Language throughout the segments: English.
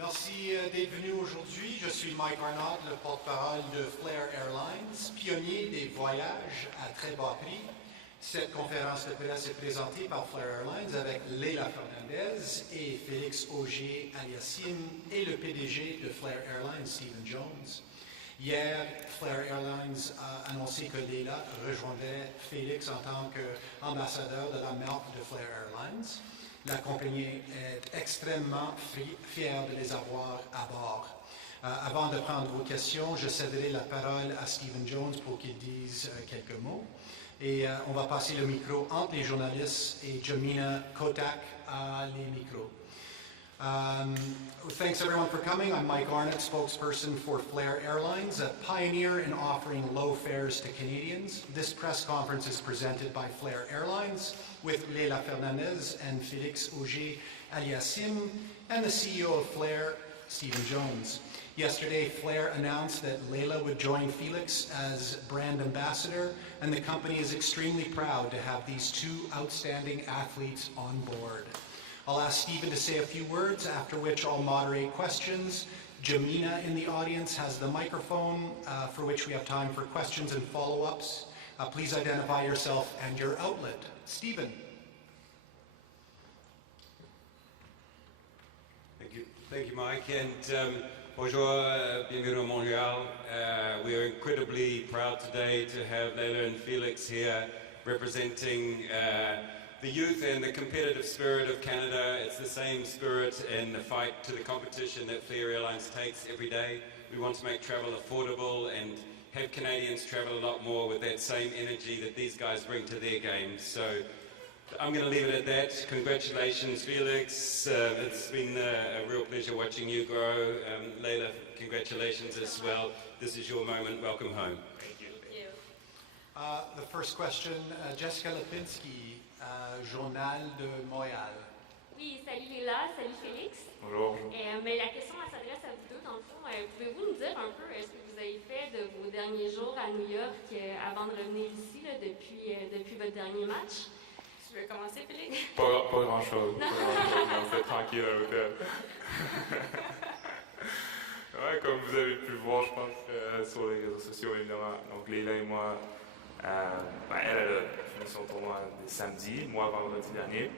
Merci d'être venu aujourd'hui. Je suis Mike Arnott, le porte-parole de Flair Airlines, pionnier des voyages à très bas prix. Cette conférence de presse est présentée par Flair Airlines avec Leylah Hernandez et Felix Auger-Aliassime et le PDG de Flair Airlines, Stephen Jones. Hier, Flair Airlines a annoncé que Leylah rejoindrait Felix en tant qu'ambassadeur de la marque de Flair Airlines. La compagnie est extrêmement fière de les avoir à bord. Avant de prendre vos questions, je céderai la parole à Stephen Jones pour qu'il dise quelques mots. Et on va passer le micro entre les journalistes et Jamina Kotak à les micros. Thanks everyone for coming. I'm Mike Arnott, spokesperson for Flair Airlines, a pioneer in offering low fares to Canadians. This press conference is presented by Flair Airlines with Leylah Hernandez and Felix Auger-Aliassime and the CEO of Flair, Stephen Jones. Yesterday, Flair announced that Leylah would join Felix as brand ambassador, and the company is extremely proud to have these two outstanding athletes on board. I'll ask Stephen to say a few words, after which I'll moderate questions. Jamina in the audience has the microphone, for which we have time for questions and follow-ups. Please identify yourself and your outlet. Stephen. Thank you, Mike, and bonjour, bienvenue à Montreal. We are incredibly proud today to have Leylah and Felix here representing the youth and the competitive spirit of Canada. It's the same spirit and the fight to the competition that Flair Airlines takes every day. We want to make travel affordable and have Canadians travel a lot more with that same energy that these guys bring to their game. So I'm going to leave it at that. Congratulations, Felix. It's been a real pleasure watching you grow. Leylah, congratulations as well. This is your moment. Welcome home. Thank you. The first question, Jessica Lipinski, Journal de Montréal. Oui, salut Leylah, salut Félix. Bonjour. Mais la question s'adresse à vous deux, dans le fond. Pouvez-vous nous dire un peu ce que vous avez fait de vos derniers jours à New York avant de revenir ici, là, depuis votre dernier match? Tu veux commencer, Félix? Pas grand-chose. On fait tranquille à l'hôtel. Ouais, comme vous avez pu le voir, je pense, sur les réseaux sociaux, évidemment. Donc, Leylah et moi, elle a fini son tournoi samedi, moi vendredi dernier.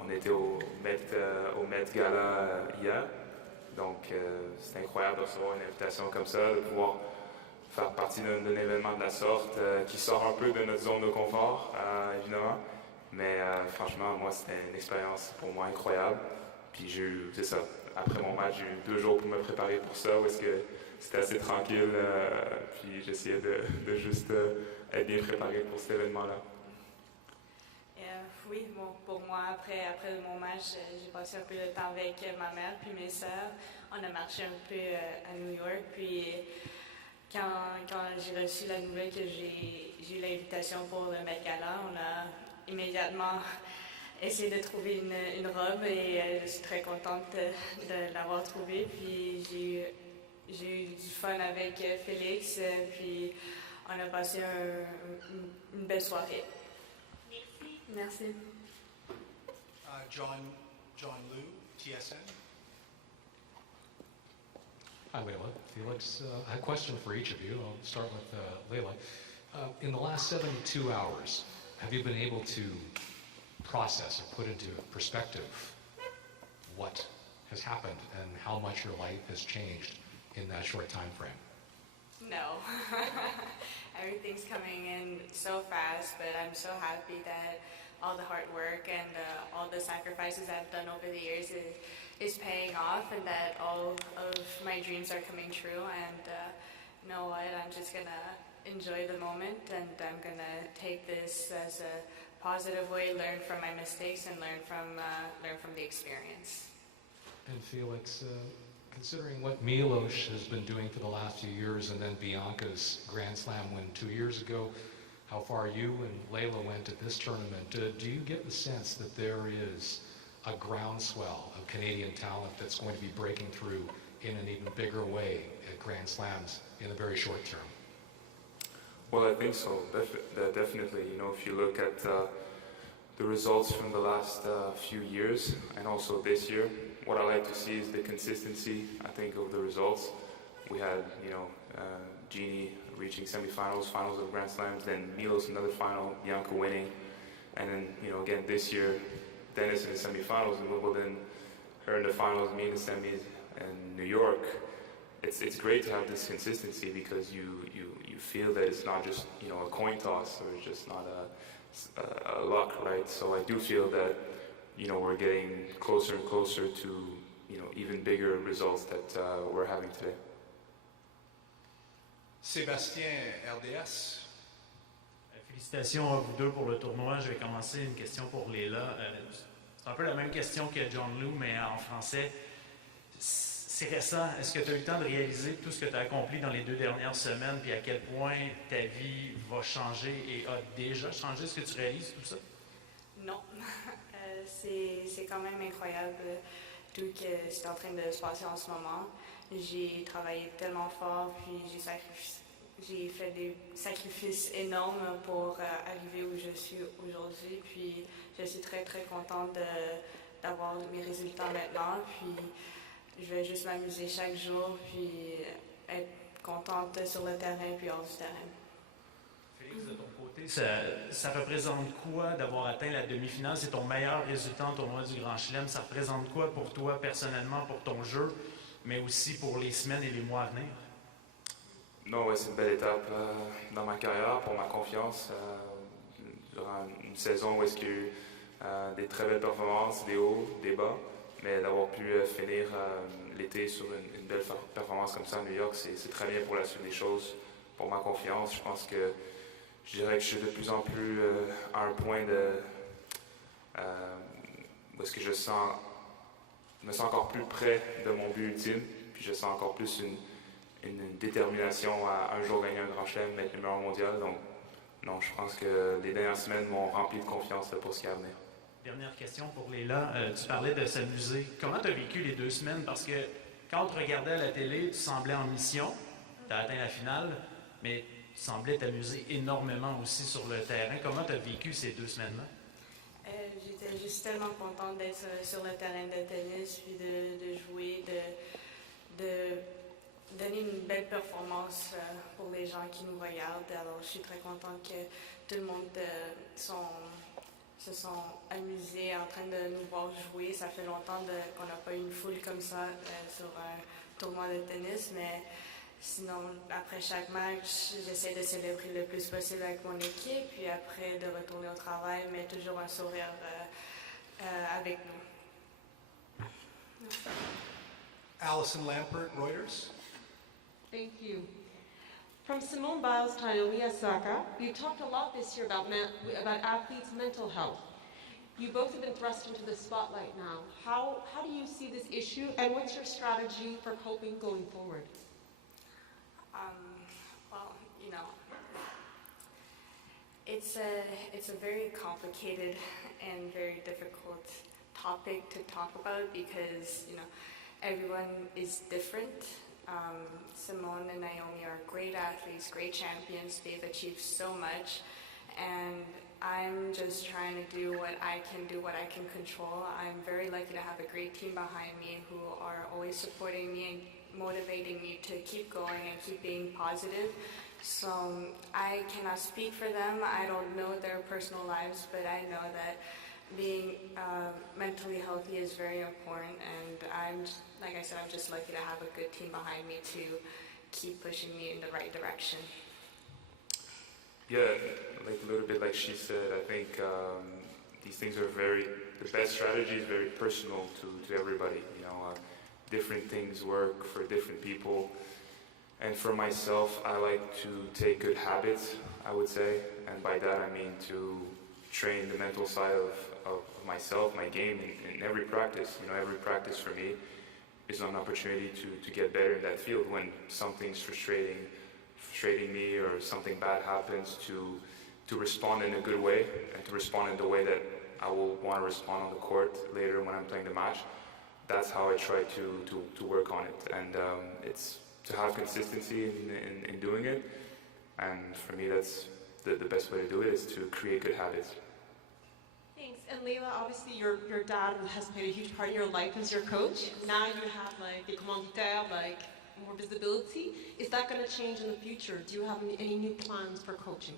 On était au Met Gala hier. Donc, c'est incroyable de recevoir une invitation comme ça, de pouvoir faire partie d'un événement de la sorte qui sort un peu de notre zone de confort, évidemment. Mais franchement, moi, c'était une expérience pour moi incroyable. Puis c'est ça. Après mon match, j'ai eu 2 jours pour me préparer pour ça, où est-ce que c'était assez tranquille. Puis j'essayais de juste être bien préparé pour cet événement-là. Oui, bon, pour moi, après mon match, j'ai passé un peu de temps avec ma mère puis mes sœurs. On a marché un peu à New York. Puis quand j'ai reçu la nouvelle que j'ai eu l'invitation pour le Met Gala, on a immédiatement essayé de trouver une robe et je suis très contente de l'avoir trouvée. Puis j'ai eu du fun avec Félix, puis on a passé une belle soirée. Merci. John Liu, TSN. Hi, Leylah. Felix, I have a question for each of you. I'll start with Leylah. In the last 72 hours, have you been able to process or put into perspective what has happened and how much your life has changed in that short time frame? No. Everything's coming in so fast, but I'm so happy that all the hard work and all the sacrifices I've done over the years is paying off, and that all of my dreams are coming true. And you know what? I'm just gonna enjoy the moment, and I'm gonna take this as a positive way, learn from my mistakes, and learn from the experience. And Felix, considering what Milos has been doing for the last few years, and then Bianca's Grand Slam win 2 years ago, how far you and Leylah went at this tournament, do you get the sense that there is a groundswell of Canadian talent that's going to be breaking through in an even bigger way at Grand Slams in the very short term? Well, I think so, definitely. You know, if you look at the results from the last few years and also this year. What I like to see is the consistency, I think, of the results. We had, Jeannie reaching semifinals, finals of Grand Slams, then Milos another final, Bianca winning, and then, again this year, Dennis in the semifinals in Wimbledon, her in the finals, me in the semis, and New York. It's great to have this consistency because you feel that it's not just a coin toss or just not a luck, right? So I do feel that we're getting closer and closer to even bigger results that we're having today. Sébastien, RDS. Félicitations à vous deux pour le tournoi. Je vais commencer une question pour Leylah. C'est un peu la même question que John Lou, mais en français. C'est récent. Est-ce que tu as eu le temps de réaliser tout ce que tu as accompli dans les 2 dernières semaines, puis à quel point ta vie va changer et a déjà changé? Est-ce que tu réalises tout ça? Non. C'est quand même incroyable tout ce qui est en train de se passer en ce moment. J'ai travaillé tellement fort, puis j'ai fait des sacrifices énormes pour arriver où je suis aujourd'hui. Puis je suis très, très contente d'avoir mes résultats maintenant. Puis je vais juste m'amuser chaque jour, puis être contente sur le terrain, puis hors du terrain. Félix, de ton côté, ça représente quoi d'avoir atteint la demi-finale? C'est ton meilleur résultat au tournoi du Grand Chelem. Ça représente quoi pour toi personnellement, pour ton jeu, mais aussi pour les semaines et les mois à venir? Non, ouais, c'est une belle étape dans ma carrière, pour ma confiance. Durant une saison où est-ce qu'il y a eu des très belles performances, des hauts, des bas, mais d'avoir pu finir l'été sur une belle performance comme ça à New York, c'est très bien pour la suite des choses, pour ma confiance. Je pense que je dirais que je suis de plus en plus à un point où est-ce que je me sens encore plus près de mon but ultime, puis je sens encore plus une détermination à un jour gagner un grand chelem, être numéro 1 mondial. Donc, non, je pense que les dernières semaines m'ont rempli de confiance pour ce qui est à venir. Dernière question pour Leylah. Tu parlais de s'amuser. Comment tu as vécu les 2 semaines? Parce que quand on te regardait à la télé, tu semblais en mission. Tu as atteint la finale, mais tu semblais t'amuser énormément aussi sur le terrain. Comment tu as vécu ces 2 semaines-là? J'étais juste tellement contente d'être sur le terrain de tennis, puis de jouer, de donner une belle performance pour les gens qui nous regardent. Alors, je suis très contente que tout le monde se sont amusés en train de nous voir jouer. Ça fait longtemps qu'on n'a pas eu une foule comme ça sur un tournoi de tennis, mais sinon, après chaque match, j'essaie de célébrer le plus possible avec mon équipe, puis après de retourner au travail, mais toujours un sourire avec nous. Allison Lampert, Reuters. Thank you. From Simone Biles to Auger-Aliassime, you talked a lot this year about athletes' mental health. You both have been thrust into the spotlight now. How do you see this issue, and what's your strategy for coping going forward? Well, it's a very complicated and very difficult topic to talk about because everyone is different. Simone and Naomi are great athletes, great champions. They've achieved so much, and I'm just trying to do what I can do, what I can control. I'm very lucky to have a great team behind me who are always supporting me and motivating me to keep going and keep being positive. So I cannot speak for them. I don't know their personal lives, but I know that being mentally healthy is very important, and like I said, I'm just lucky to have a good team behind me to keep pushing me in the right direction. Yeah, like a little bit like she said, I think these things are the best strategy is very personal to everybody. Different things work for different people. And for myself, I like to take good habits, I would say. And by that, I mean to train the mental side of myself, my game, in every practice. Every practice for me is an opportunity to get better in that field. When something's frustrating me or something bad happens, to respond in a good way and to respond in the way that I will want to respond on the court later when I'm playing the match. That's how I try to work on it. And it's to have consistency in doing it. And for me, that's the best way to do it is to create good habits. Thanks. And Leylah, obviously your dad has played a huge part in your life as your coach. Now you have like the commanditaire, like more visibility. Is that going to change in the future? Do you have any new plans for coaching?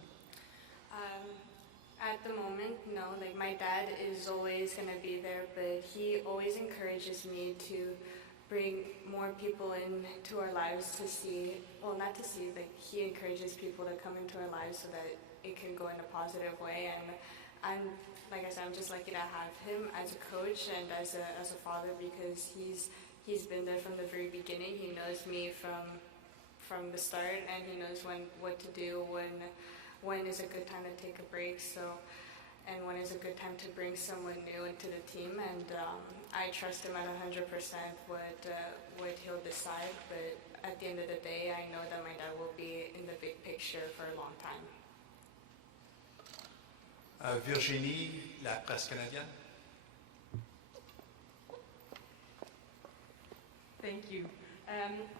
At the moment, no. Like my dad is always going to be there, but he always encourages me to bring more people into our lives to see, well, not to see, like he encourages people to come into our lives so that it can go in a positive way. And I'm, like I said, I'm just lucky to have him as a coach and as a father, because he's been there from the very beginning. He knows me from the start, and he knows what to do, when is a good time to take a break, and when is a good time to bring someone new into the team. And I trust him at 100% what he'll decide. But at the end of the day, I know that my dad will be in the big picture for a long time. Virginie, la presse canadienne. Thank you.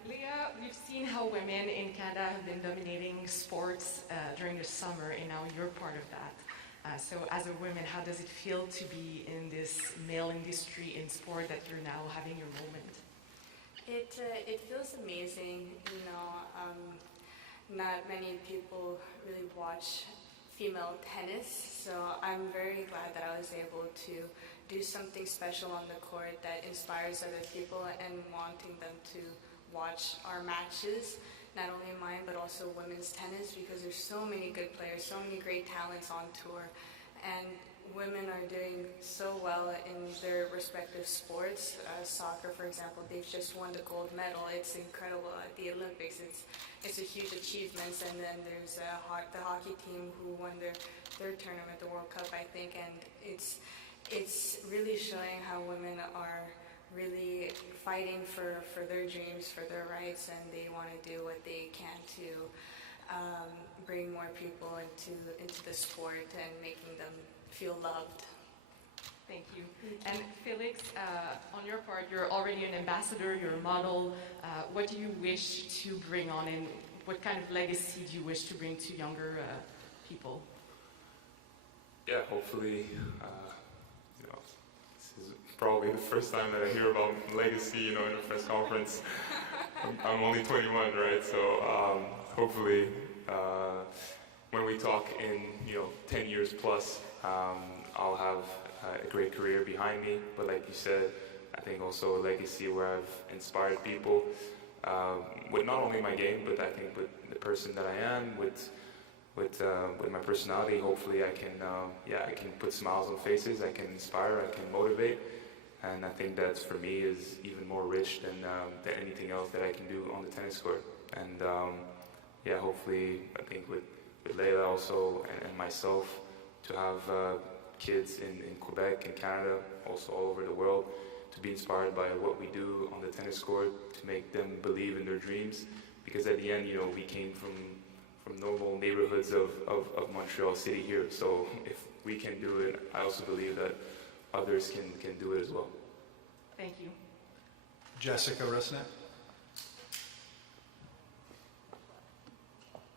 Leah, we've seen how women in Canada have been dominating sports during the summer, and now you're part of that. So as a woman, how does it feel to be in this male industry in sport that you're now having your moment? It feels amazing. You know, not many people really watch female tennis, so I'm very glad that I was able to do something special on the court that inspires other people and wanting them to watch our matches, not only mine but also women's tennis, because there's so many good players, so many great talents on tour, and women are doing so well in their respective sports. Soccer, for example, they've just won the gold medal. It's incredible at the Olympics. It's a huge achievement. And then there's the hockey team who won their tournament, the World Cup, I think, and it's really showing how women are really fighting for their dreams, for their rights, and they want to do what they can to bring more people into the sport and making them feel loved. Thank you. And Felix, on your part, you're already an ambassador, you're a model. What do you wish to bring on, and what kind of legacy do you wish to bring to younger people? Yeah, hopefully, this is probably the first time that I hear about legacy, in a press conference. I'm only 21, right? So hopefully, when we talk in 10 years plus, I'll have a great career behind me. But like you said, I think also a legacy where I've inspired people with not only my game, but I think with the person that I am, with my personality. Hopefully, I can put smiles on faces. I can inspire. I can motivate. And I think that for me is even more rich than anything else that I can do on the tennis court. And hopefully, I think with Leylah also and myself, to have kids in Quebec and Canada, also all over the world, to be inspired by what we do on the tennis court, to make them believe in their dreams. Because at the end, we came from normal neighborhoods of Montreal City here. So if we can do it, I also believe that others can do it as well. Thank you. Jessica Rusnak.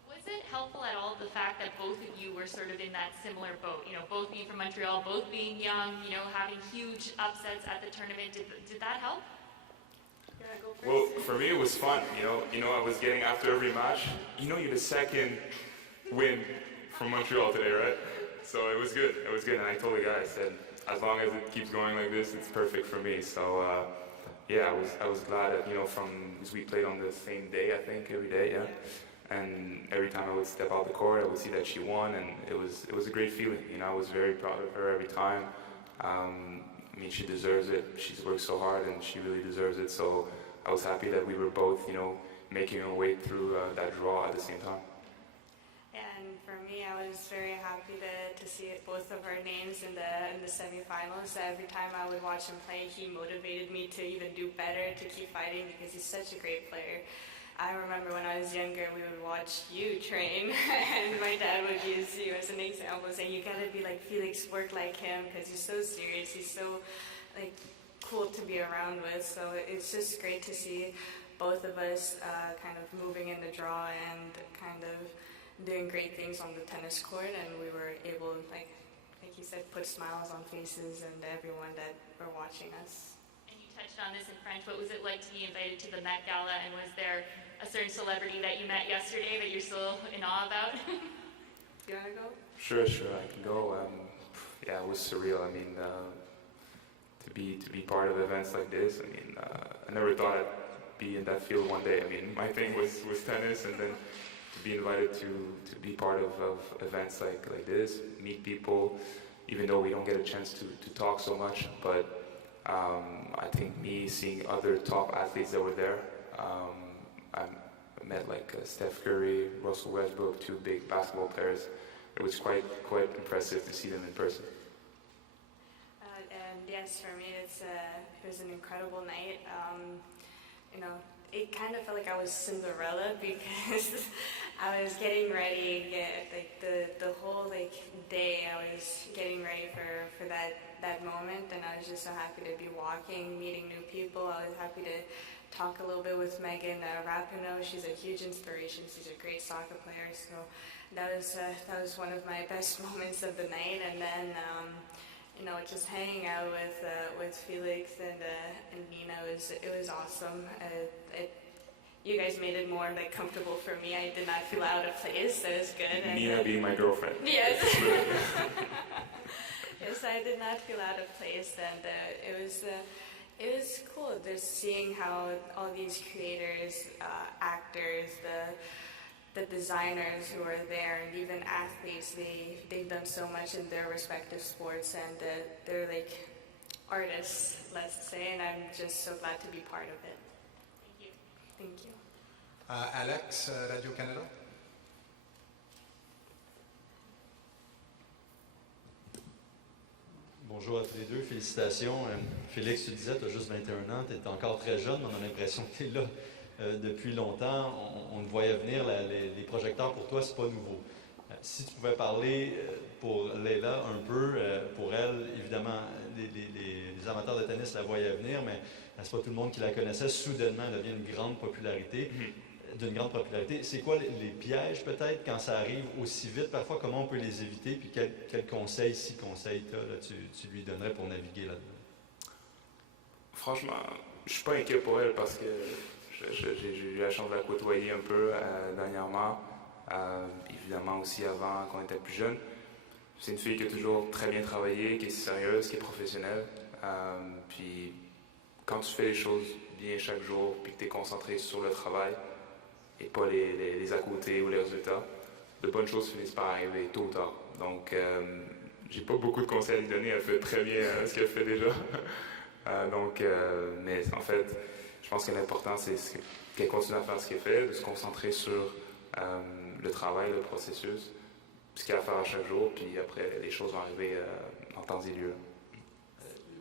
Was it helpful at all the fact that both of you were sort of in that similar boat? Both being from Montreal, both being young, having huge upsets at the tournament. Did that help? Yeah, go first. Well, for me it was fun. I was getting after every match. You're the second win from Montreal today, right? So it was good. It was good, and I told the guy, I said, as long as it keeps going like this, it's perfect for me. So I was glad that because we played on the same day, I think, every day, yeah. And every time I would step out the court, I would see that she won, and it was a great feeling. I was very proud of her every time. She deserves it. She's worked so hard, and she really deserves it. So I was happy that we were both, making our way through that draw at the same time. And for me, I was very happy to see both of our names in the semifinals. Every time I would watch him play, he motivated me to even do better, to keep fighting, because he's such a great player. I remember when I was younger, we would watch you train, and my dad would use you as an example, saying, you gotta be like Felix, work like him, because he's so serious, he's so cool to be around with. So it's just great to see both of us kind of moving in the draw and kind of doing great things on the tennis court, and we were able, like you said, put smiles on faces and everyone that were watching us. And you touched on this in French. What was it like to be invited to the Met Gala, and was there a certain celebrity that you met yesterday that you're still in awe about? Do you want to go? Sure, I can go. Yeah, it was surreal. I mean, to be part of events like this. I mean, I never thought I'd be in that field one day. I mean, my thing was tennis, and then to be invited to be part of events like this, meet people, even though we don't get a chance to talk so much. But I think me seeing other top athletes that were there, I met like Steph Curry, Russell Westbrook, two big basketball players. It was quite impressive to see them in person. And yes, for me, it was an incredible night. You know, it kind of felt like I was Cinderella because I was getting ready. Like the whole day, I was getting ready for that moment, and I was just so happy to be walking, meeting new people. I was happy to talk a little bit with Megan Rapinoe. She's a huge inspiration. She's a great soccer player. So that was one of my best moments of the night. And then you know, just hanging out with Felix and Nina it was awesome. You guys made it more like comfortable for me. I did not feel out of place. So it was good. Nina being my girlfriend. Yes. Yes, I did not feel out of place, and it was cool just seeing how all these creators, actors, the designers who are there, and even athletes, they've done so much in their respective sports, and they're like artists, let's say, and I'm just so glad to be part of it. Thank you. Thank you. Alex, Radio-Canada. Bonjour à tous les deux, félicitations. Félix, tu disais, tu as juste 21 ans, tu es encore très jeune, mais on a l'impression que tu es là depuis longtemps. On te voyait venir, les projecteurs pour toi, c'est pas nouveau. Si tu pouvais parler pour Leylah un peu, pour elle, évidemment, les amateurs de tennis la voyaient venir, mais c'est pas tout le monde qui la connaissait. Soudainement, elle devient d'une grande popularité. C'est quoi les pièges peut-être quand ça arrive aussi vite? Parfois, comment on peut les éviter? Puis quel conseil, si conseil tu lui donnerais pour naviguer là-dedans? Franchement, je suis pas inquiet pour elle parce que j'ai eu la chance de la côtoyer un peu dernièrement. Évidemment aussi avant, quand on était plus jeune. C'est une fille qui a toujours très bien travaillé, qui est sérieuse, qui est professionnelle. Puis quand tu fais les choses bien chaque jour, puis que tu es concentré sur le travail, et pas les à côté ou les résultats, de bonnes choses finissent par arriver tôt ou tard. Donc, j'ai pas beaucoup de conseils à lui donner. Elle fait très bien ce qu'elle fait déjà. Mais en fait, je pense que l'important, c'est qu'elle continue à faire ce qu'elle fait, de se concentrer sur le travail, le processus, ce qu'il y a à faire à chaque jour, puis après, les choses vont arriver en temps et lieu.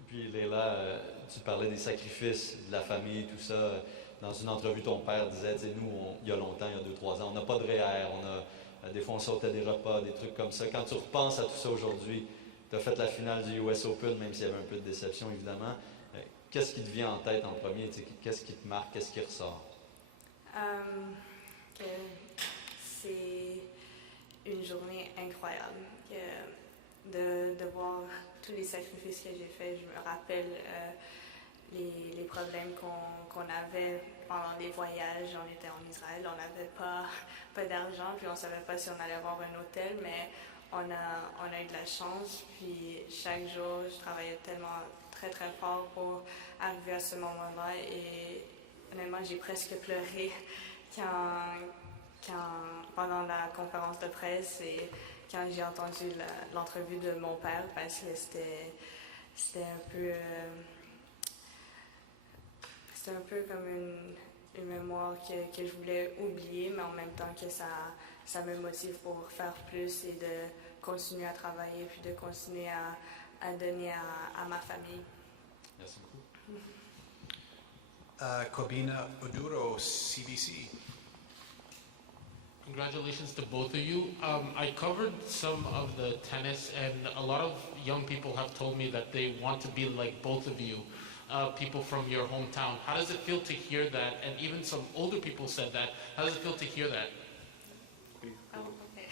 Puis Leylah, tu parlais des sacrifices, de la famille, tout ça. Dans une entrevue, ton père disait, nous, il y a longtemps, il y a 2-3 ans, on n'a pas de REER, des fois on sautait des repas, des trucs comme ça. Quand tu repenses à tout ça aujourd'hui, tu as fait la finale du US Open, même s'il y avait un peu de déception, évidemment. Qu'est-ce qui te vient en tête en premier? Qu'est-ce qui te marque? Qu'est-ce qui ressort? C'est une journée incroyable. De voir tous les sacrifices que j'ai faits, je me rappelle les problèmes qu'on avait pendant des voyages. On était en Israël, on n'avait pas d'argent, puis on ne savait pas si on allait avoir un hôtel, mais on a eu de la chance. Puis chaque jour, je travaillais tellement très très fort pour arriver à ce moment-là, et honnêtement, j'ai presque pleuré pendant la conférence de presse et quand j'ai entendu l'entrevue de mon père, parce que c'était un peu comme une mémoire que je voulais oublier, mais en même temps que ça me motive pour faire plus et de continuer à travailler, puis de continuer à donner à ma famille. Merci beaucoup. Kobina Oduro, CBC. Congratulations to both of you. I covered some of the tennis, and a lot of young people have told me that they want to be like both of you, people from your hometown. How does it feel to hear that? And even some older people said that. How does it feel to hear that? Oh, okay.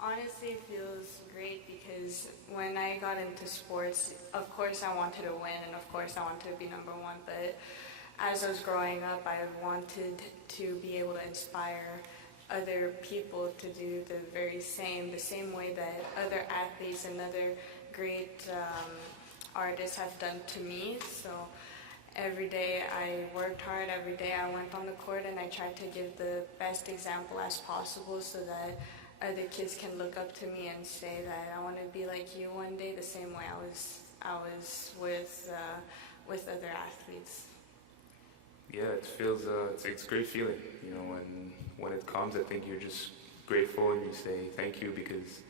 Honestly, it feels great because when I got into sports, of course I wanted to win and of course I wanted to be number one, but as I was growing up, I wanted to be able to inspire other people to do the same way that other athletes and other great artists have done to me. So every day I worked hard, every day I went on the court and I tried to give the best example as possible so that other kids can look up to me and say that I want to be like you one day, the same way I was with other athletes. Yeah, it feels it's a great feeling, you know, and when it comes, I think you're just grateful and you say thank you because,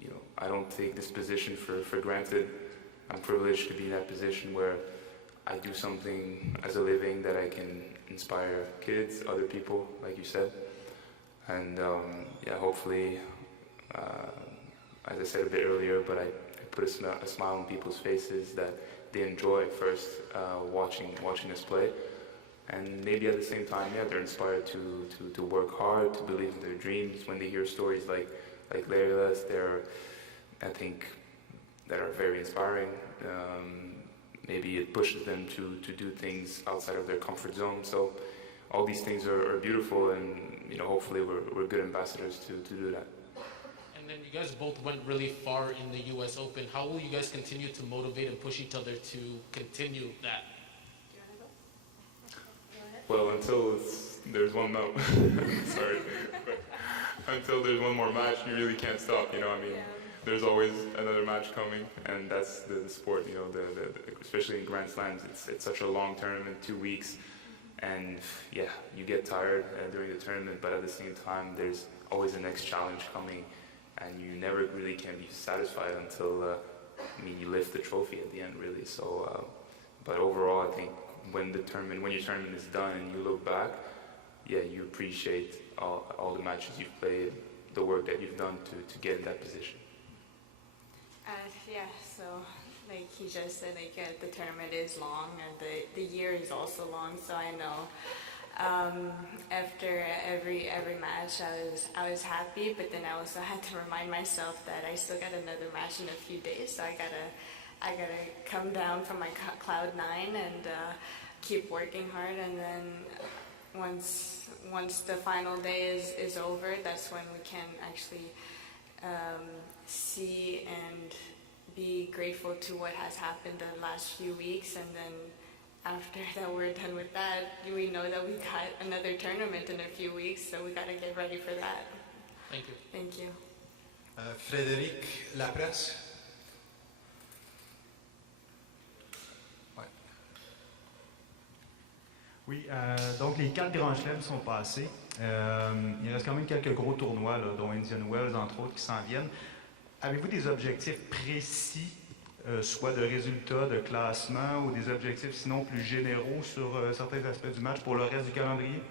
you know, I don't take this position for granted. I'm privileged to be in that position where I do something as a living that I can inspire kids, other people, like you said. And yeah, hopefully, as I said a bit earlier, but I put a smile on people's faces that they enjoy first watching us play. And maybe at the same time, yeah, they're inspired to work hard, to believe in their dreams. When they hear stories like Leylah's, I think, that are very inspiring. Maybe it pushes them to do things outside of their comfort zone. So all these things are beautiful, and you know, hopefully we're good ambassadors to do that. And then you guys both went really far in the U.S. Open. How will you guys continue to motivate and push each other to continue that? Well, until there's one sorry, but until there's one more match, you really can't stop. You know, I mean, there's always another match coming, and that's the sport. You know, especially in Grand Slams, it's such a long tournament, 2 weeks, and yeah, you get tired during the tournament, but at the same time, there's always the next challenge coming, and you never really can be satisfied until you lift the trophy at the end, really. So, but overall, I think when your tournament is done and you look back, yeah, you appreciate all the matches you've played, the work that you've done to get in that position. Yeah, so like he just said, the tournament is long and the year is also long. So I know after every match, I was happy, but then I also had to remind myself that I still got another match in a few days. So I gotta come down from my cloud 9 and keep working hard, and then once the final day is over, that's when we can actually see and be grateful to what has happened the last few weeks, and then after that we're done with that, we know that we got another tournament in a few weeks, so we got to get ready for that. Thank you. Thank you. Frédéric, la presse. Oui, donc les 4 grands chelems sont passés. Il reste quand même quelques gros tournois, là, dont Indian Wells, entre autres, qui s'en viennent. Avez-vous des objectifs précis, soit de résultats, de classement, ou des objectifs sinon plus généraux sur certains aspects du match pour le reste du calendrier?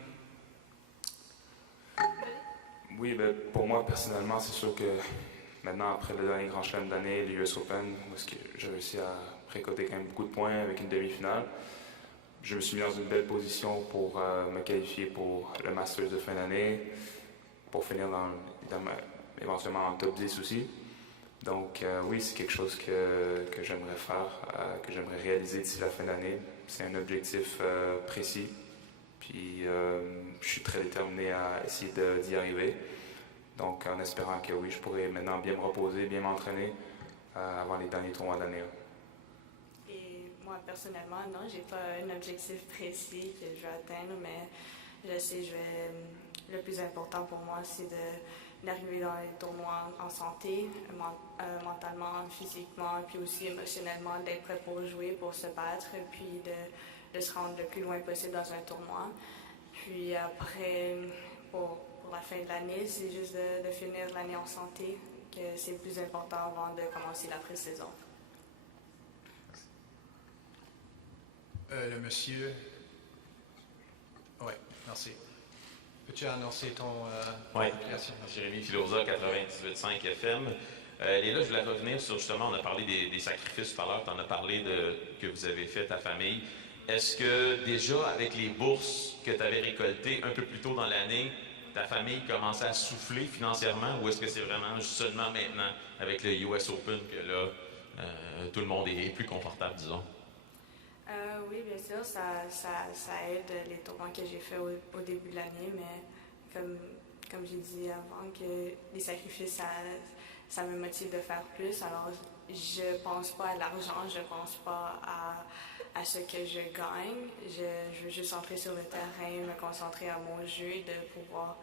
Oui, ben, pour moi, personnellement, c'est sûr que maintenant, après le dernier Grand Chelem d'année, l'US Open, où est-ce que j'ai réussi à récolter quand même beaucoup de points avec une demi-finale, je me suis mis dans une belle position pour me qualifier pour le Masters de fin d'année, pour finir éventuellement en top 10 aussi. Donc oui, c'est quelque chose que j'aimerais faire, que j'aimerais réaliser d'ici la fin d'année. C'est un objectif précis, puis je suis très déterminé à essayer d'y arriver. Donc en espérant que oui, je pourrais maintenant bien me reposer, bien m'entraîner avant les derniers tournois d'année. Moi, personnellement, non, j'ai pas un objectif précis que je vais atteindre, mais je sais, le plus important pour moi, c'est d'arriver dans les tournois en santé, mentalement, physiquement, puis aussi émotionnellement, d'être prêt pour jouer, pour se battre, puis de se rendre le plus loin possible dans un tournoi. Puis après, pour la fin de l'année, c'est juste de finir l'année en santé, que c'est le plus important avant de commencer la pré-saison. Le monsieur. Oui, merci. Peux-tu annoncer ton application? Jérémy Filosa, 98.5 FM. Leylah, je voulais revenir sur, justement, on a parlé des sacrifices tout à l'heure, tu en as parlé que vous avez fait, ta famille. Est-ce que déjà, avec les bourses que tu avais récoltées un peu plus tôt dans l'année, ta famille commençait à souffler financièrement ou est-ce que c'est vraiment seulement maintenant avec le US Open que là, tout le monde est plus confortable, disons? Oui, bien sûr, ça aide les tournois que j'ai fait au début de l'année, mais comme j'ai dit avant, que les sacrifices, ça me motive de faire plus. Alors, je pense pas à l'argent, je pense pas à ce que je gagne. Je veux juste entrer sur le terrain, me concentrer à mon jeu, de pouvoir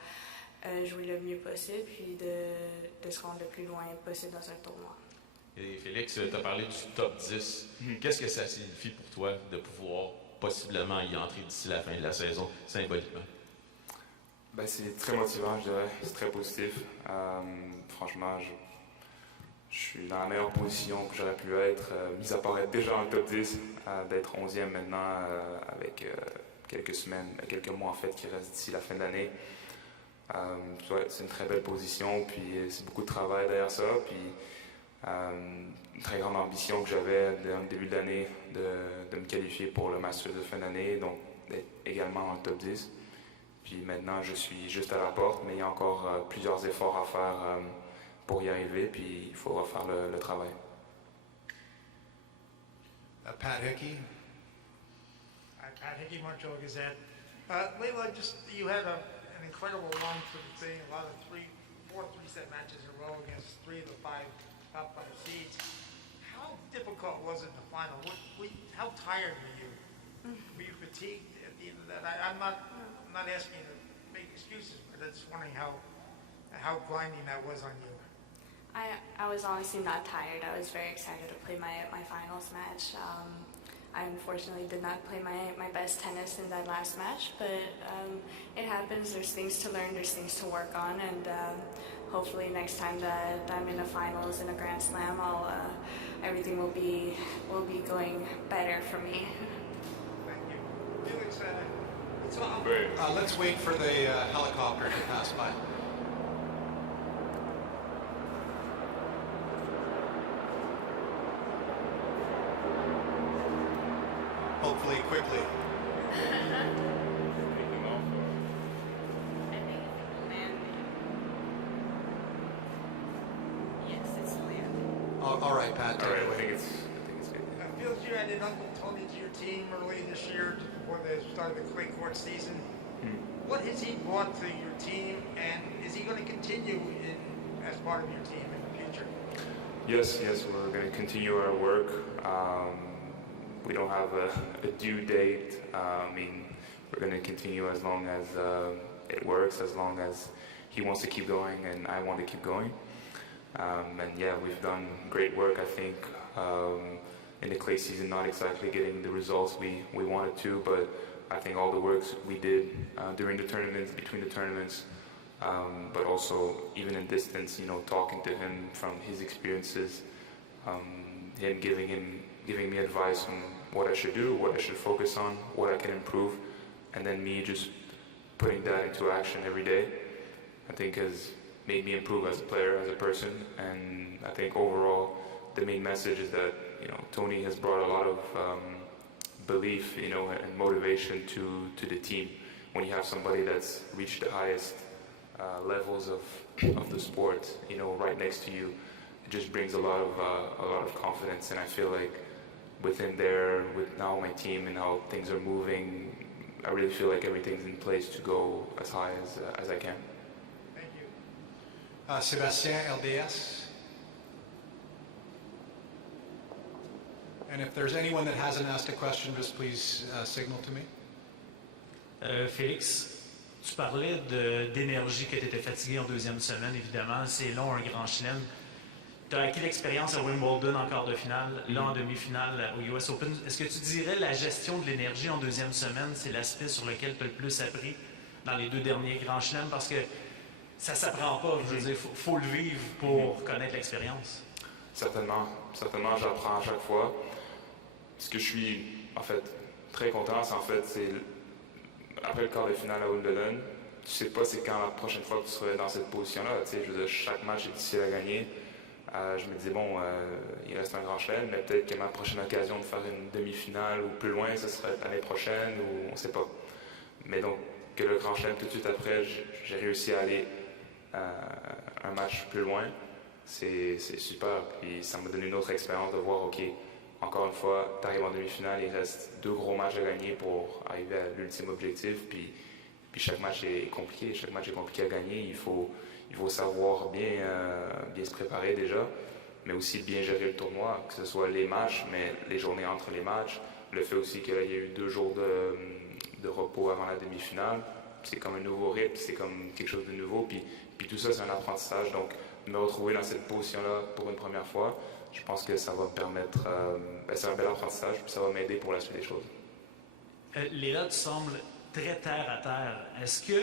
jouer le mieux possible, puis de se rendre le plus loin possible dans un tournoi. Et Félix, tu as parlé du top 10. Qu'est-ce que ça signifie pour toi de pouvoir possiblement y entrer d'ici la fin de la saison, symboliquement? Ben, c'est très motivant, je dirais. C'est très positif. Franchement, je suis dans la meilleure position que j'aurais pu être, mis à part être déjà dans le top 10, d'être 11e maintenant avec quelques mois en fait qui restent d'ici la fin de l'année. Ouais, c'est une très belle position, puis c'est beaucoup de travail derrière ça, puis une très grande ambition que j'avais dans le début de l'année de me qualifier pour le Masters de fin d'année, donc d'être également dans le top 10. Puis maintenant, je suis juste à la porte, mais il y a encore plusieurs efforts à faire pour y arriver, puis il faudra faire le travail. Pat Hickey. Hi, Pat Hickey, Montreal Gazette. Leylah, you had an incredible run for the thing, a lot of four three-set matches in a row against three of the top five seeds. How difficult was it in the final? How tired were you? Were you fatigued at the end of that? I'm not asking you to make excuses, but I'm just wondering how grinding that was on you. I was honestly not tired. I was very excited to play my finals match. I unfortunately did not play my best tennis in that last match, but it happens. There's things to learn, there's things to work on, and hopefully next time that I'm in the finals in a Grand Slam, everything will be going better for me. Thank you. Felix, let's wait for the helicopter to pass by. Hopefully quickly. Yes, it's Leylah. All right, Pat, take it away. I think it's good. Felix, you added Uncle Tony to your team early this year before the start of the clay court season. What has he brought to your team, and is he going to continue as part of your team in the future? Yes, we're going to continue our work. We don't have a due date. We're going to continue as long as it works, as long as he wants to keep going and I want to keep going. And yeah, we've done great work, I think, in the clay season, not exactly getting the results we wanted to, but I think all the works we did during the tournaments, between the tournaments, but also even in distance, talking to him from his experiences, him giving me advice on what I should do, what I should focus on, what I can improve, and then me just putting that into action every day, I think has made me improve as a player, as a person, and I think overall the main message is that Tony has brought a lot of belief, and motivation to the team. When you have somebody that's reached the highest levels of the sport, right next to you, it just brings a lot of confidence, and I feel like within there, with now my team and how things are moving, I really feel like everything's in place to go as high as I can. Thank you. Sébastien, LDS. And if there's anyone that hasn't asked a question, just please signal to me. Félix, tu parlais d'énergie, que tu étais fatigué en deuxième semaine, évidemment. C'est long, un grand chelem. Tu as acquis l'expérience à Wimbledon en quart de finale, là en demi-finale au US Open. Est-ce que tu dirais la gestion de l'énergie en deuxième semaine, c'est l'aspect sur lequel tu as le plus appris dans les deux derniers grands chelems? Parce que ça ne s'apprend pas, je veux dire, faut le vivre pour connaître l'expérience. Certainement, j'apprends à chaque fois. Ce que je suis en fait très content, c'est après le quart de finale à Wimbledon, tu sais pas c'est quand la prochaine fois que tu seras dans cette position-là. Je veux dire, chaque match est difficile à gagner. Je me dis, il reste un grand chelem, mais peut-être que ma prochaine occasion de faire une demi-finale ou plus loin, ce serait l'année prochaine, ou on ne sait pas. Mais donc, que le Grand Chelem, tout de suite après, j'ai réussi à aller un match plus loin. C'est super. Puis ça m'a donné une autre expérience de voir, OK, encore une fois, tu arrives en demi-finale, il reste 2 gros matchs à gagner pour arriver à l'ultime objectif. Puis chaque match est compliqué. Chaque match est compliqué à gagner. Il faut savoir bien se préparer déjà, mais aussi bien gérer le tournoi, que ce soit les matchs, mais les journées entre les matchs. Le fait aussi qu'il y a eu 2 jours de repos avant la demi-finale. C'est comme un nouveau rythme, c'est comme quelque chose de nouveau. Puis tout ça, c'est un apprentissage. Donc, me retrouver dans cette position-là pour une première fois, je pense que ça va me permettre... c'est un bel apprentissage, puis ça va m'aider pour la suite des choses. Leylah, tu sembles très terre à terre. Est-ce que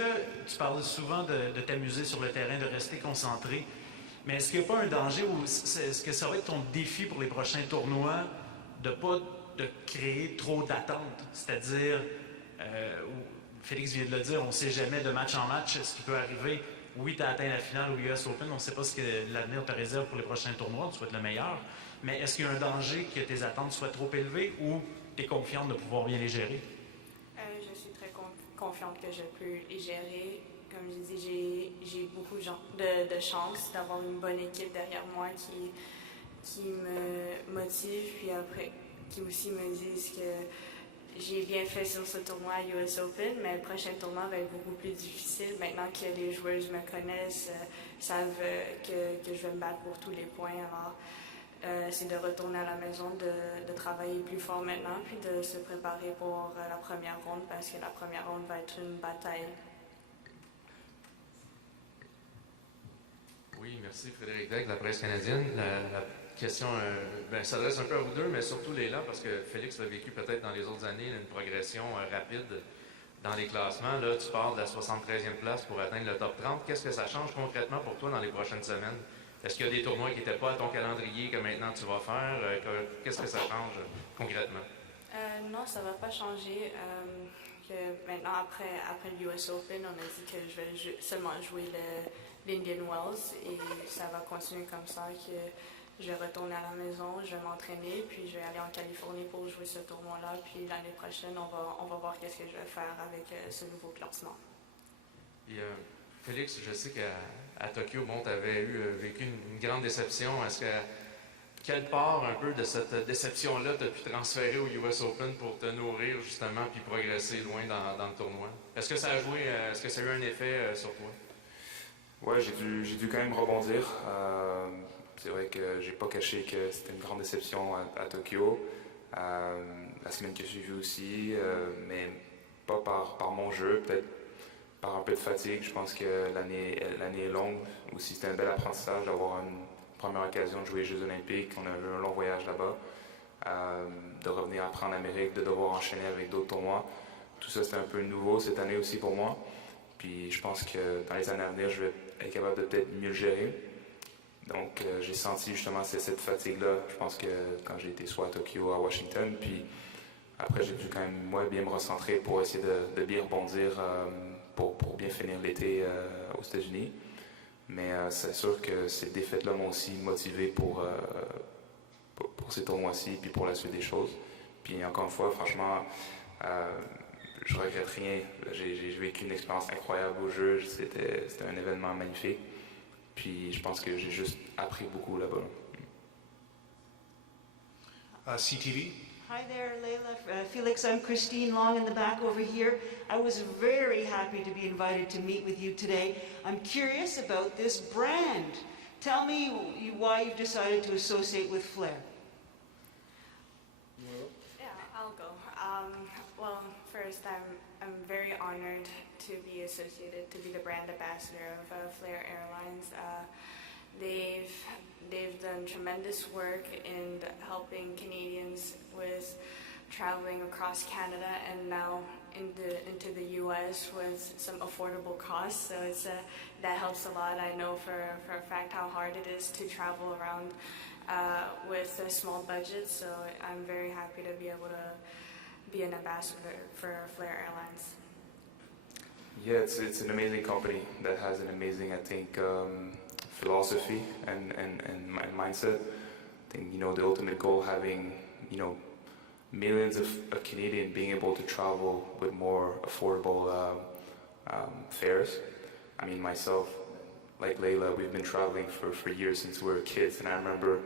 tu parles souvent de t'amuser sur le terrain, de rester concentré, mais est-ce qu'il n'y a pas un danger ou est-ce que ça va être ton défi pour les prochains tournois de ne pas de créer trop d'attentes? C'est-à-dire, Félix vient de le dire, on ne sait jamais de match en match ce qui peut arriver. Oui, tu as atteint la finale au US Open, on ne sait pas ce que l'avenir te réserve pour les prochains tournois, tu souhaites le meilleur, mais est-ce qu'il y a un danger que tes attentes soient trop élevées ou tu es confiante de pouvoir bien les gérer? Je suis très confiante que je peux les gérer. Comme je dis, j'ai beaucoup de chance d'avoir une bonne équipe derrière moi qui me motive, puis après, qui aussi me disent que j'ai bien fait sur ce tournoi à US Open, mais le prochain tournoi va être beaucoup plus difficile. Maintenant que les joueuses me connaissent, savent que je vais me battre pour tous les points. Alors, c'est de retourner à la maison, de travailler plus fort maintenant, puis de se préparer pour la première ronde, parce que la première ronde va être une bataille. Oui, merci Frédéric Deck de la presse canadienne. La question s'adresse un peu à vous deux, mais surtout Leylah, parce que Félix l'a vécu peut-être dans les autres années, une progression rapide dans les classements. Là, tu pars de la 73e place pour atteindre le top 30. Qu'est-ce que ça change concrètement pour toi dans les prochaines semaines? Est-ce qu'il y a des tournois qui n'étaient pas à ton calendrier que maintenant tu vas faire? Qu'est-ce que ça change concrètement? Non, ça ne va pas changer. Maintenant, après le US Open, on a dit que je vais seulement jouer l'Indian Wells et ça va continuer comme ça, que je vais retourner à la maison, je vais m'entraîner, puis je vais aller en Californie pour jouer ce tournoi-là, puis l'année prochaine, on va voir qu'est-ce que je vais faire avec ce nouveau classement. Et, Félix, je sais qu'à Tokyo, bon, tu avais vécu une grande déception. Est-ce que quelle part un peu de cette déception-là t'as pu transférer au US Open pour te nourrir justement puis progresser loin dans le tournoi? Est-ce que ça a joué, est-ce que ça a eu un effet sur toi? Ouais, j'ai dû quand même rebondir. C'est vrai que j'ai pas caché que c'était une grande déception à Tokyo. La semaine qui a suivi aussi, mais pas par mon jeu, peut-être par un peu de fatigue. Je pense que l'année est longue. Aussi, c'était un bel apprentissage d'avoir une première occasion de jouer les Jeux Olympiques. On a eu un long voyage là-bas. De revenir après en Amérique, de devoir enchaîner avec d'autres tournois. Tout ça, c'était un peu nouveau cette année aussi pour moi. Puis je pense que dans les années à venir, je vais être capable de peut-être mieux le gérer. Donc j'ai senti justement cette fatigue-là. Je pense que quand j'ai été soit à Tokyo, à Washington, puis après j'ai dû quand même bien me recentrer pour essayer de bien rebondir pour bien finir l'été aux États-Unis. Mais c'est sûr que ces défaites-là m'ont aussi motivé pour ces tournois-ci, puis pour la suite des choses. Puis encore une fois, franchement, je regrette rien. J'ai vécu une expérience incroyable au jeu. C'était un événement magnifique. Puis je pense que j'ai juste appris beaucoup là-bas. CTV. Hi there, Leylah. Felix, I'm Christine Long in the back over here. I was very happy to be invited to meet with you today. I'm curious about this brand. Tell me why you've decided to associate with Flair. Yeah, I'll go. Well, first, I'm very honored to be associated, to be the brand ambassador of Flair Airlines. They've done tremendous work in helping Canadians with traveling across Canada and now into the U.S. with some affordable costs. So that helps a lot. I know for a fact how hard it is to travel around with a small budget. So I'm very happy to be able to be an ambassador for Flair Airlines. Yeah, it's an amazing company that has an amazing, I think, philosophy and mindset. I think, the ultimate goal having, millions of Canadians being able to travel with more affordable fairs. I mean, myself, like Leylah, we've been traveling for years since we were kids, and I remember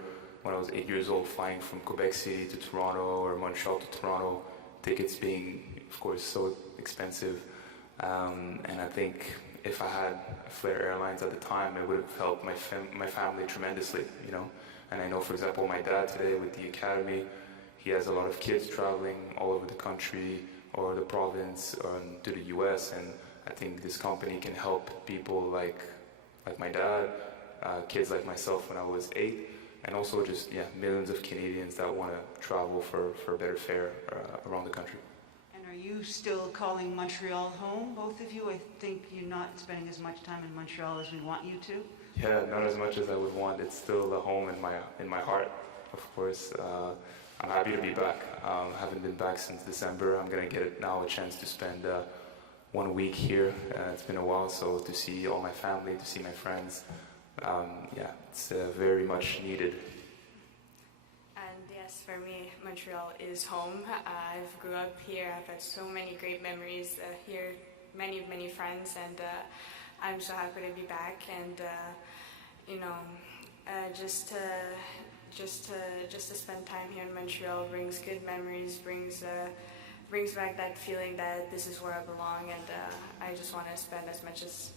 when I was 8 years old flying from Quebec City to Toronto or Montreal to Toronto, tickets being, of course, so expensive. And I think if I had Flair Airlines at the time, it would have helped my family tremendously, you know. And I know, for example, my dad today with the academy, he has a lot of kids traveling all over the country or the province to the US, and I think this company can help people like my dad, kids like myself when I was 8, and also just millions of Canadians that want to travel for better fare around the country. And are you still calling Montreal home, both of you? I think you're not spending as much time in Montreal as we want you to. Yeah, not as much as I would want. It's still a home in my heart, of course. I'm happy to be back. Haven't been back since December. I'm gonna get now a chance to spend 1 week here. It's been a while, so to see all my family, to see my friends, it's very much needed. And yes, for me, Montreal is home. I've grew up here. I've had so many great memories here, many friends, and I'm so happy to be back. And just to spend time here in Montreal brings good memories, brings back that feeling that this is where I belong, and I just want to spend as much as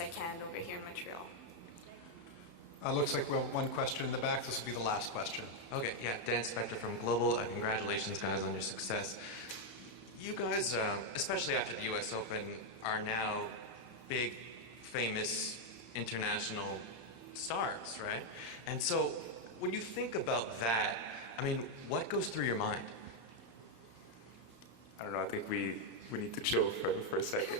I can over here in Montreal. Looks like we have one question in the back. This will be the last question. Okay, yeah, Dan Spector from Global. Congratulations, guys, on your success. You guys, especially after the US Open, are now big, famous, international stars, right? And so, when you think about that, I mean, what goes through your mind? I don't know. I think we need to chill for a second.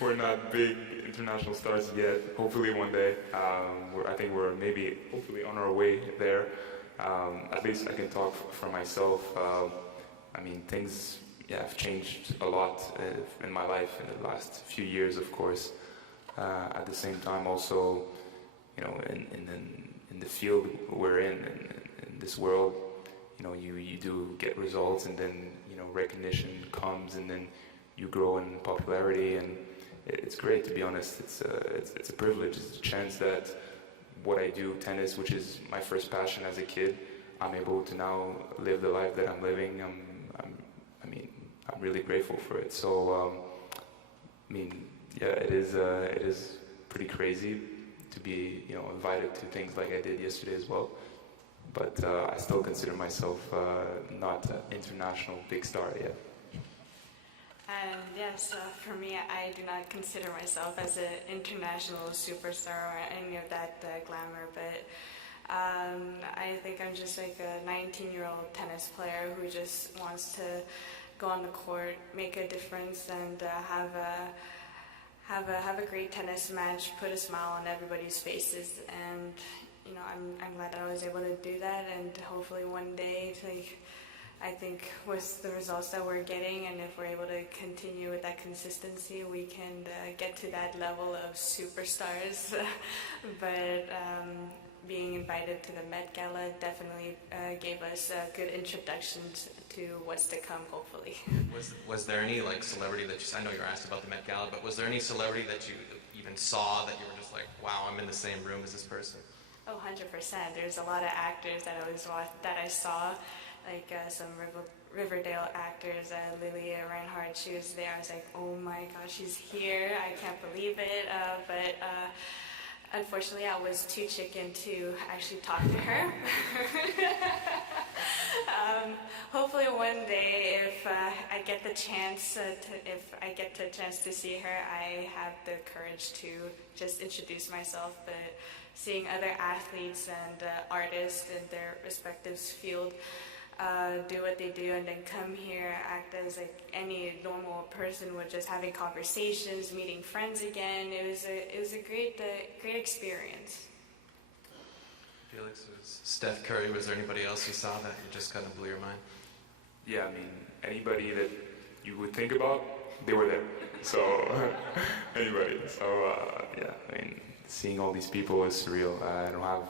we're not big international stars yet. Hopefully one day. I think we're maybe hopefully on our way there. At least I can talk for myself. I mean, things have changed a lot in my life in the last few years, of course. At the same time, also, you know, in the field we're in this world, you know, you do get results, and then, you know, recognition comes, and then you grow in popularity, and it's great, to be honest. It's a privilege. It's a chance that what I do, tennis, which is my first passion as a kid, I'm able to now live the life that I'm living. I'm really grateful for it. So, I mean, yeah, it is pretty crazy to be, you know, invited to things like I did yesterday as well. But I still consider myself not an international big star yet. And yes, for me, I do not consider myself as an international superstar or any of that glamour, but I think I'm just like a 19-year-old tennis player who just wants to go on the court, make a difference, and have a great tennis match, put a smile on everybody's faces, and you know, I'm glad that I was able to do that, and hopefully one day, like, I think with the results that we're getting, and if we're able to continue with that consistency, we can get to that level of superstars. But being invited to the Met Gala definitely gave us a good introduction to what's to come, hopefully. Was there any like celebrity that I know you were asked about the Met Gala, but was there any celebrity that you even saw that you were just like, wow, I'm in the same room as this person? Oh, 100%. There's a lot of actors that I saw, like some Riverdale actors. Leylah Hernandez, she was there. I was like, oh my gosh, she's here. I can't believe it. But unfortunately, I was too chicken to actually talk to her. Hopefully one day, if I get the chance to see her, I have the courage to just introduce myself. But seeing other athletes and artists in their respective field do what they do, and then come here, act as like any normal person would, just having conversations, meeting friends again. It was a great experience. Felix, was Steph Curry. Was there anybody else you saw that just kind of blew your mind? Yeah, I mean, anybody that you would think about, they were there. So, anybody. So, yeah, I mean, seeing all these people was surreal. I don't have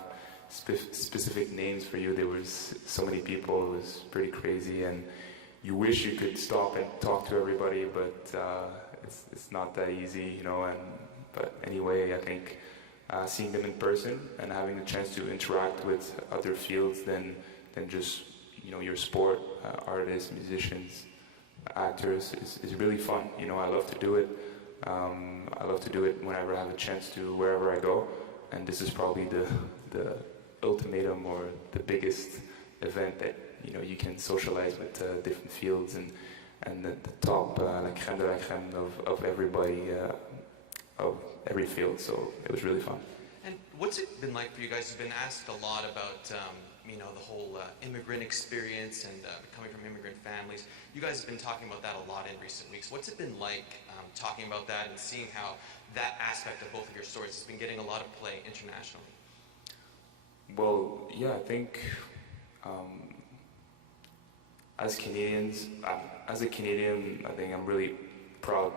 specific names for you. There was so many people. It was pretty crazy, and you wish you could stop and talk to everybody, but it's not that easy, but anyway, I think seeing them in person and having the chance to interact with other fields than just your sport, artists, musicians, actors is really fun. I love to do it. I love to do it whenever I have a chance to, wherever I go. And this is probably the ultimatum or the biggest event that you can socialize with different fields and the top like crème de la crème of everybody of every field. So it was really fun. And what's it been like for you guys? You've been asked a lot about the whole immigrant experience and coming from immigrant families. You guys have been talking about that a lot in recent weeks. What's it been like talking about that and seeing how that aspect of both of your stories has been getting a lot of play internationally? Well, yeah, I think as Canadians, as a Canadian, I think I'm really proud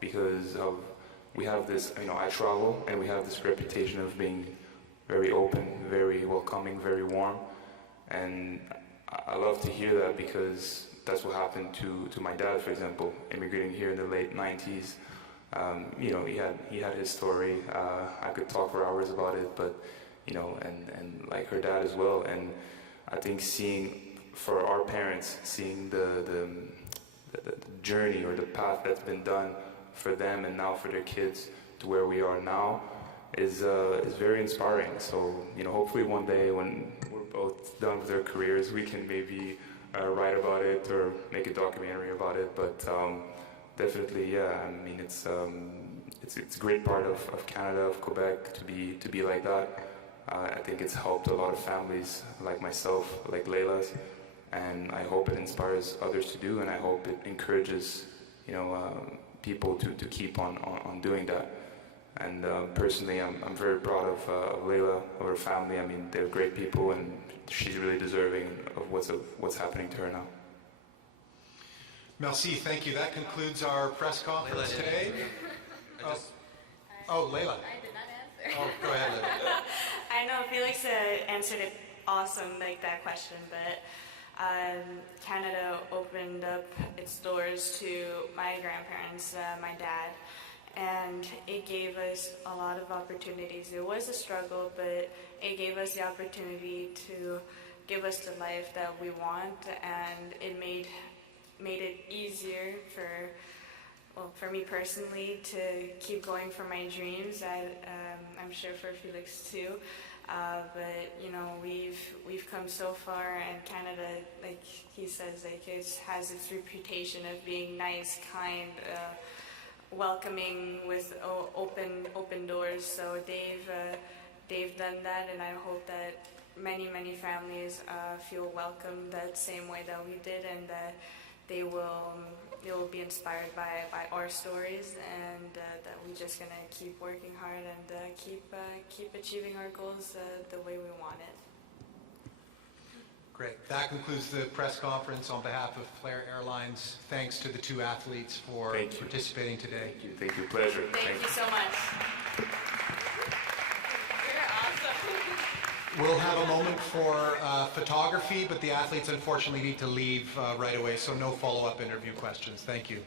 because we have this, I travel and we have this reputation of being very open, very welcoming, very warm. And I love to hear that because that's what happened to my dad, for example, immigrating here in the late 90s. He had his story. I could talk for hours about it, but, and like her dad as well. And I think for our parents, seeing the journey or the path that's been done for them and now for their kids to where we are now is very inspiring. So, hopefully one day when we're both done with our careers, we can maybe write about it or make a documentary about it. But definitely, yeah, I mean, it's a great part of Canada, of Quebec, to be like that. I think it's helped a lot of families like myself, like Leylah's, and I hope it inspires others to do, and I hope it encourages, people to keep on doing that. And personally, I'm very proud of Leylah, of her family. I mean, they're great people, and she's really deserving of what's happening to her now. Merci, thank you. That concludes our press conference today. Leylah. I did not answer. Oh, go ahead, Leylah. I know Felix answered it awesome, that question, but Canada opened up its doors to my grandparents, my dad, and it gave us a lot of opportunities. It was a struggle, but it gave us the opportunity to give us the life that we want, and it made it easier for me personally to keep going for my dreams. I'm sure for Felix too. But we've come so far, and Canada, like he says, it has its reputation of being nice, kind, welcoming, with open doors. So they've done that, and I hope that many families feel welcome that same way that we did, and that they will be inspired by our stories, and that we're just gonna keep working hard and keep achieving our goals the way we want it. Great. That concludes the press conference. On behalf of Flair Airlines, thanks to the two athletes for participating today. Thank you. Pleasure. Thank you so much. You're awesome. We'll have a moment for photography, but the athletes unfortunately need to leave right away, so no follow-up interview questions. Thank you.